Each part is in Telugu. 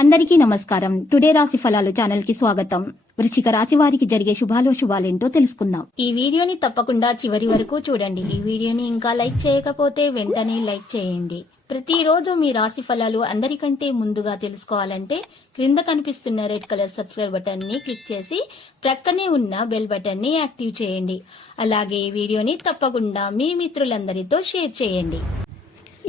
అందరికీ నమస్కారం. టుడే రాశి ఫలాలు ఛానల్ కి స్వాగతం. వృశ్చిక రాశి వారికి జరిగే శుభాలేంటో తెలుసుకుందాం. ఈ వీడియోని తప్పకుండా చివరి వరకు చూడండి. ఈ వీడియోని ఇంకా లైక్ చేయకపోతే వెంటనే లైక్ చేయండి. ప్రతిరోజు మీ రాశి ఫలాలు అందరికంటే ముందుగా తెలుసుకోవాలంటే క్రింద కనిపిస్తున్న రెడ్ కలర్ సబ్స్క్రైబ్ బటన్ ని క్లిక్ చేసి ప్రక్కనే ఉన్న బెల్ బటన్ ని యాక్టివ్ చేయండి. అలాగే ఈ వీడియోని తప్పకుండా మీ మిత్రులందరితో షేర్ చేయండి.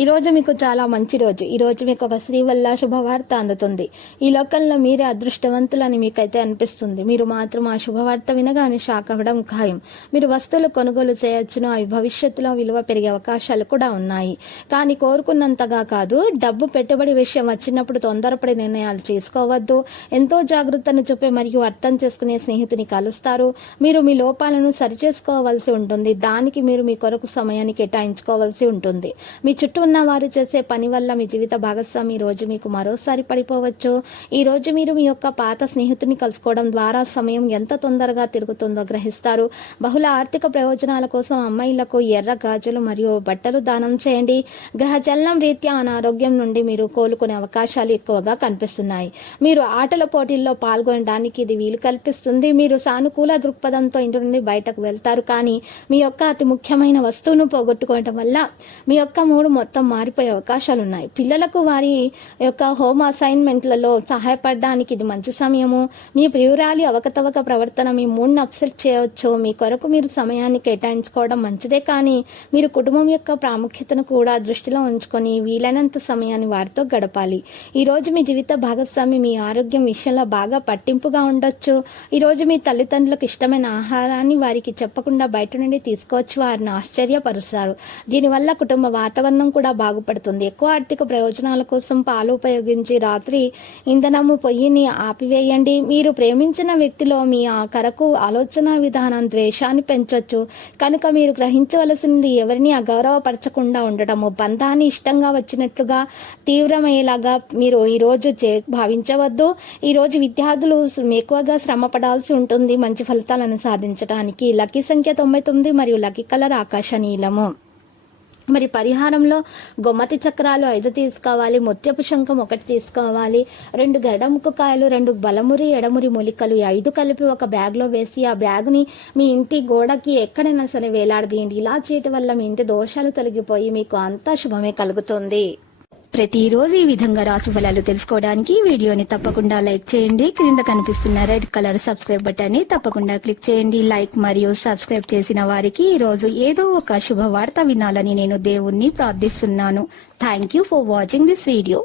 ఈ రోజు మీకు చాలా మంచి రోజు. ఈ రోజు మీకు ఒక స్త్రీ వల్ల శుభవార్త అందుతుంది. ఈ లోకంలో మీరే అదృష్టవంతులని మీకైతే అనిపిస్తుంది. మీరు మాత్రం ఆ శుభవార్త వినగానే షాక్ అవ్వడం ఖాయం. మీరు వస్తువులు కొనుగోలు చేయొచ్చును. అవి భవిష్యత్తులో విలువ పెరిగే అవకాశాలు కూడా ఉన్నాయి. కానీ కోరుకున్నంతగా కాదు. డబ్బు పెట్టుబడి విషయం వచ్చినప్పుడు తొందరపడి నిర్ణయాలు తీసుకోవద్దు. ఎంతో జాగ్రత్తను చూపే మరియు అర్థం చేసుకునే స్నేహితుని కలుస్తారు. మీరు మీ లోపాలను సరిచేసుకోవాల్సి ఉంటుంది. దానికి మీరు మీ కొరకు సమయాన్ని కేటాయించుకోవాల్సి ఉంటుంది. మీ చుట్టూ ఉన్న వారు చేసే పని వల్ల మీ జీవిత భాగస్వామి ఈ రోజు మీకు మరోసారి పడిపోవచ్చు. ఈ రోజు మీరు మీ యొక్క పాత స్నేహితుని కలుసుకోవడం ద్వారా సమయం ఎంత తొందరగా తిరుగుతుందో గ్రహిస్తారు. బహుళ ఆర్థిక ప్రయోజనాల కోసం అమ్మాయిలకు ఎర్ర గాజులు మరియు బట్టలు దానం చేయండి. గ్రహ చలనం రీత్యా అనారోగ్యం నుండి మీరు కోలుకునే అవకాశాలు ఎక్కువగా కనిపిస్తున్నాయి. మీరు ఆటల పోటీల్లో పాల్గొనడానికి ఇది వీలు కల్పిస్తుంది. మీరు సానుకూల దృక్పథంతో ఇంటి నుండి బయటకు వెళ్తారు. కానీ మీ యొక్క అతి ముఖ్యమైన వస్తువును పోగొట్టుకోవడం వల్ల మీ యొక్క మూడు మొత్తం మారిపోయే అవకాశాలు ఉన్నాయి. పిల్లలకు వారి యొక్క హోమ్ అసైన్మెంట్లలో సహాయపడడానికి ఇది మంచి సమయము. మీ ప్రియురాలి అవకతవక ప్రవర్తన మీ మూడ్ని అప్సెట్ చేయవచ్చు. మీ కొరకు మీరు సమయాన్ని కేటాయించుకోవడం మంచిదే. కానీ మీరు కుటుంబం యొక్క ప్రాముఖ్యతను కూడా దృష్టిలో ఉంచుకొని వీలైనంత సమయాన్ని వారితో గడపాలి. ఈ రోజు మీ జీవిత భాగస్వామి మీ ఆరోగ్యం విషయంలో బాగా పట్టింపుగా ఉండొచ్చు. ఈ రోజు మీ తల్లిదండ్రులకు ఇష్టమైన ఆహారాన్ని వారికి చెప్పకుండా బయట నుండి తీసుకొచ్చి వారిని ఆశ్చర్యపరుస్తారు. దీనివల్ల కుటుంబ వాతావరణం కూడా బాగుపడుతుంది. ఎక్కువ ఆర్థిక ప్రయోజనాల కోసం పాలు ఉపయోగించి రాత్రి ఇంధనము పొయ్యిని ఆపివేయండి. మీరు ప్రేమించిన వ్యక్తిలో మీ కొరకు ఆలోచన విధానం ద్వేషాన్ని పెంచొచ్చు. కనుక మీరు గ్రహించవలసింది ఎవరిని అగౌరవపరచకుండా ఉండటము. బంధాన్ని ఇష్టంగా వచ్చినట్లుగా తీవ్రమయ్యేలాగా మీరు ఈ రోజు భావించవద్దు. ఈ రోజు విద్యార్థులు ఎక్కువగా శ్రమ పడాల్సి ఉంటుంది మంచి ఫలితాలను సాధించడానికి. లక్కీ సంఖ్య 99 మరియు లక్కీ కలర్ ఆకాశ నీలము. మరి పరిహారంలో గొమ్మతి చక్రాలు 5 తీసుకోవాలి. ముత్యపు శంఖం 1 తీసుకోవాలి. 2 గడముకు కాయలు, 2 బలమురి ఎడమురి మూలికలు 5 కలిపి ఒక బ్యాగ్ లో వేసి ఆ బ్యాగ్ ని మీ ఇంటి గోడకి ఎక్కడైనా సరే వేలాడదీయండి. ఇలా చేయటం వల్ల మీ ఇంటి దోషాలు తొలగిపోయి మీకు అంతా శుభమే కలుగుతుంది. ప్రతిరోజు ఈ విధంగా రాశి ఫలాలు తెలుసుకోవడానికి వీడియోని తప్పకుండా లైక్ చేయండి. క్రింద కనిపిస్తున్న రెడ్ కలర్ సబ్స్క్రైబ్ బటన్ ని తప్పకుండా క్లిక్ చేయండి. లైక్ మరియు సబ్స్క్రైబ్ చేసిన వారికి ఈ రోజు ఏదో ఒక శుభవార్త వినాలని నేను దేవుణ్ణి ప్రార్థిస్తున్నాను. Thank you for watching this video.